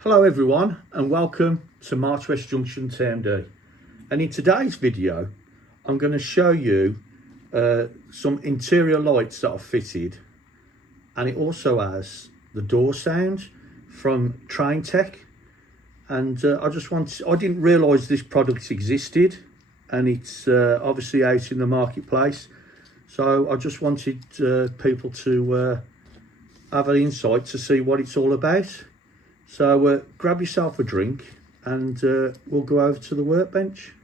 Hello everyone and welcome to March West Junction TMD, and in today's video I'm going to show you some interior lights that are fitted, and it also has the door sound from Train Tech. And I didn't realise this product existed, and it's obviously out in the marketplace, so I just wanted people to have an insight to see what it's all about. So grab yourself a drink and we'll go over to the workbench.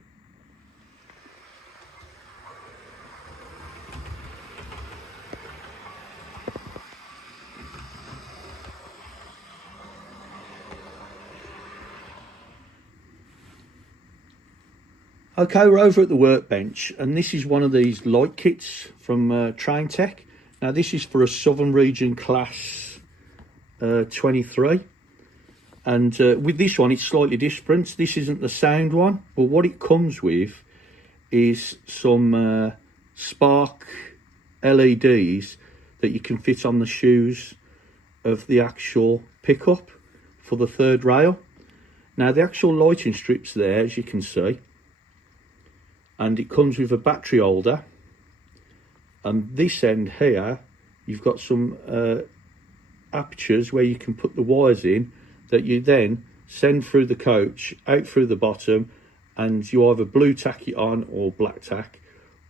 Okay, we're over at the workbench, and this is one of these light kits from Train Tech. Now this is for a Southern Region Class 23. And with this one, it's slightly different. This isn't the sound one, but what it comes with is some spark LEDs that you can fit on the shoes of the actual pickup for the third rail. Now the actual lighting strip's there, as you can see, and it comes with a battery holder. And this end here, you've got some apertures where you can put the wires in, that you then send through the coach, out through the bottom, and you either blue tack it on or black tack,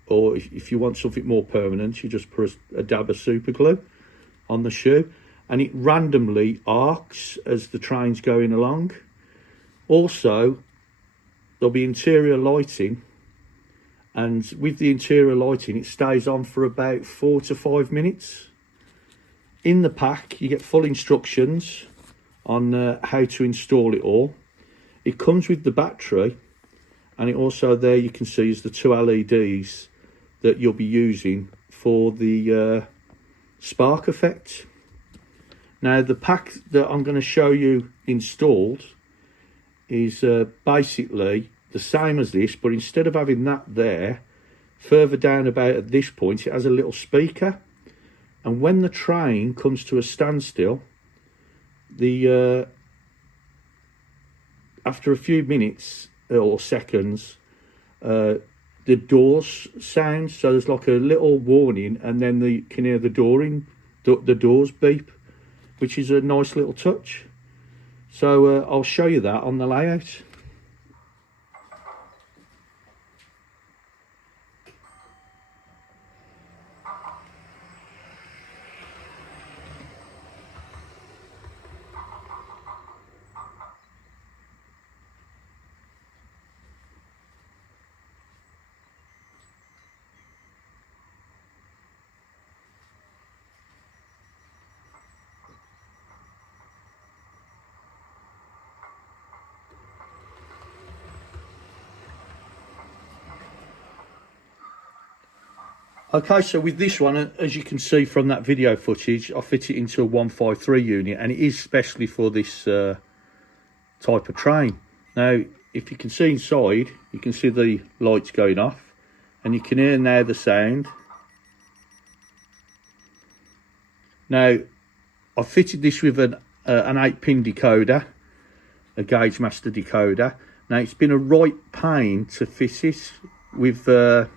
or if you want something more permanent, you just put a dab of super glue on the shoe, and it randomly arcs as the train's going along. Also, there'll be interior lighting, and with the interior lighting, it stays on for about 4 to 5 minutes. In the pack, you get full instructions on how to install it all. It comes with the battery, and it also, there you can see, is the 2 LEDs that you'll be using for the spark effect. Now the pack that I'm going to show you installed is basically the same as this, but instead of having that there, further down about at this point, it has a little speaker, and when the train comes to a standstill, after a few minutes or seconds, the doors sound. So there's like a little warning, and then you can hear the doors beep, which is a nice little touch. So I'll show you that on the layout. Okay, so with this one, as you can see from that video footage, I fit it into a 153 unit, and it is specially for this type of train. Now, if you can see inside, you can see the lights going off, and you can hear now the sound. Now, I fitted this with an 8-pin decoder, a Gauge Master decoder. Now, it's been a right pain to fit it with the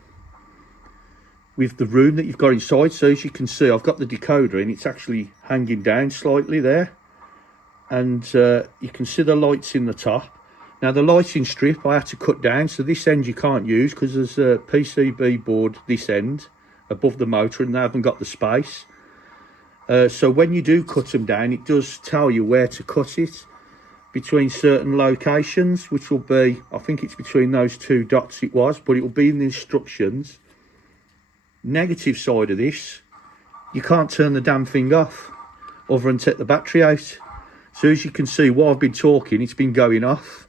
room that you've got inside. So as you can see, I've got the decoder in, it's actually hanging down slightly there, and you can see the lights in the top. Now the lighting strip I had to cut down, so this end you can't use because there's a PCB board this end above the motor, and they haven't got the space. So when you do cut them down, it does tell you where to cut it between certain locations, which will be, I think it's between those 2 dots it was, but it will be in the instructions. Negative side of this, you can't turn the damn thing off other than take the battery out. So as you can see, while I've been talking, it's been going off.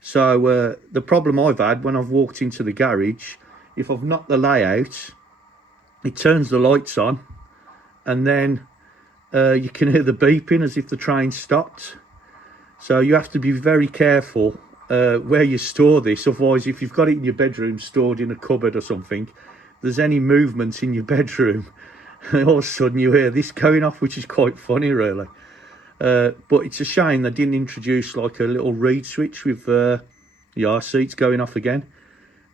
So the problem I've had when I've walked into the garage, if I've knocked the layout, it turns the lights on, and then you can hear the beeping as if the train stopped. So you have to be very careful where you store this. Otherwise, if you've got it in your bedroom stored in a cupboard or something, there's any movement in your bedroom, all of a sudden you hear this going off, which is quite funny really. But it's a shame they didn't introduce like a little reed switch with the seats going off again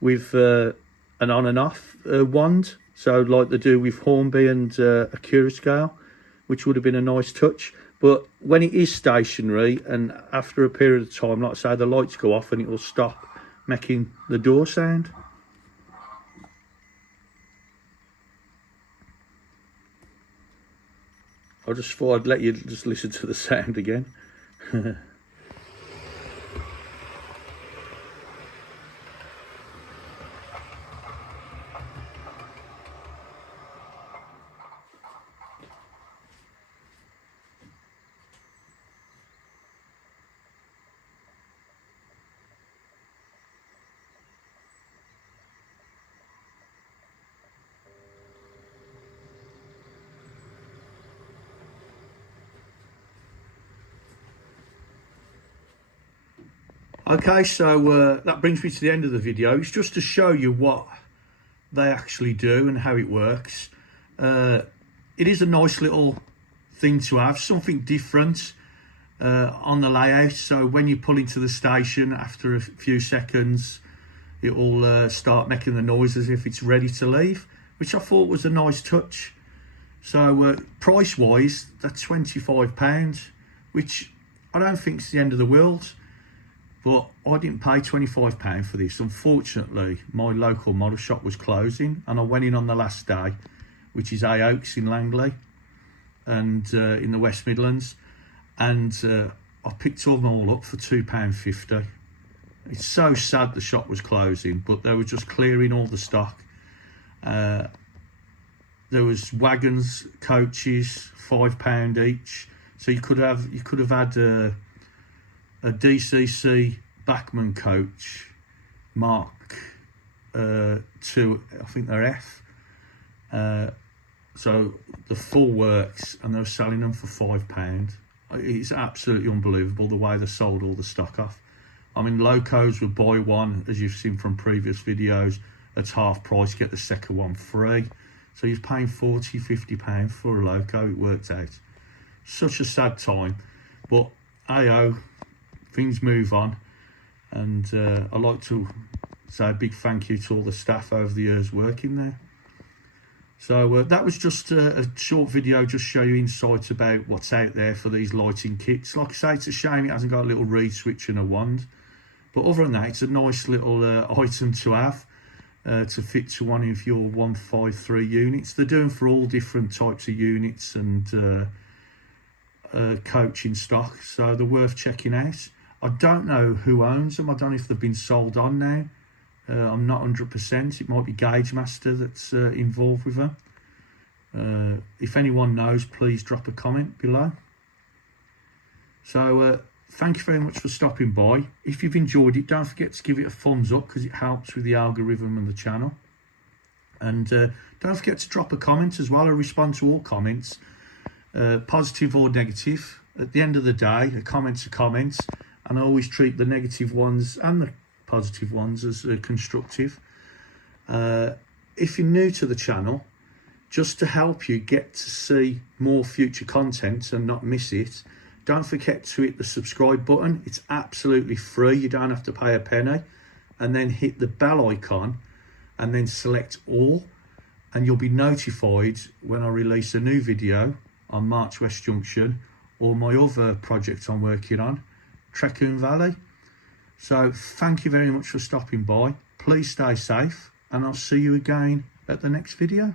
with an on and off wand, so like they do with Hornby and a Cura scale, which would have been a nice touch. But when it is stationary and after a period of time, like I say, the lights go off and it will stop making the door sound. I just thought I'd let you just listen to the sound again. Okay, so that brings me to the end of the video. It's just to show you what they actually do and how it works. It is a nice little thing to have, something different on the layout. So when you pull into the station, after a few seconds, it will start making the noise as if it's ready to leave, which I thought was a nice touch. So price-wise, that's £25, which I don't think is the end of the world. But I didn't pay £25 for this. Unfortunately, my local model shop was closing and I went in on the last day, which is A Oaks in Langley and in the West Midlands. And I picked them all up for £2.50. It's so sad the shop was closing, but they were just clearing all the stock. There was wagons, coaches, £5 each. So you could have had a DCC Bachmann coach, Mark 2, I think they're F. So the full works, and they're selling them for £5. It's absolutely unbelievable the way they sold all the stock off. I mean, locos would buy one, as you've seen from previous videos, at half price, get the second one free. So you're paying £40–50 for a loco. It worked out. Such a sad time, but AO, things move on, and I'd like to say a big thank you to all the staff over the years working there. So that was just a short video, just show you insights about what's out there for these lighting kits. Like I say, it's a shame it hasn't got a little reed switch and a wand, but other than that, it's a nice little item to have to fit to one of your 153 units. They're doing for all different types of units and coaching stock, so they're worth checking out. I don't know who owns them. I don't know if they've been sold on now. I'm not 100%. It might be Gauge Master that's involved with them. If anyone knows, please drop a comment below. So thank you very much for stopping by. If you've enjoyed it, don't forget to give it a thumbs up, because it helps with the algorithm and the channel. And don't forget to drop a comment as well. I respond to all comments, positive or negative. At the end of the day, a comment's a comment, and I always treat the negative ones and the positive ones as constructive. If you're new to the channel, just to help you get to see more future content and not miss it, don't forget to hit the subscribe button. It's absolutely free. You don't have to pay a penny. And then hit the bell icon and then select all, and you'll be notified when I release a new video on March West Junction or my other project I'm working on, Treckoon Valley. So thank you very much for stopping by. Please stay safe, and I'll see you again at the next video.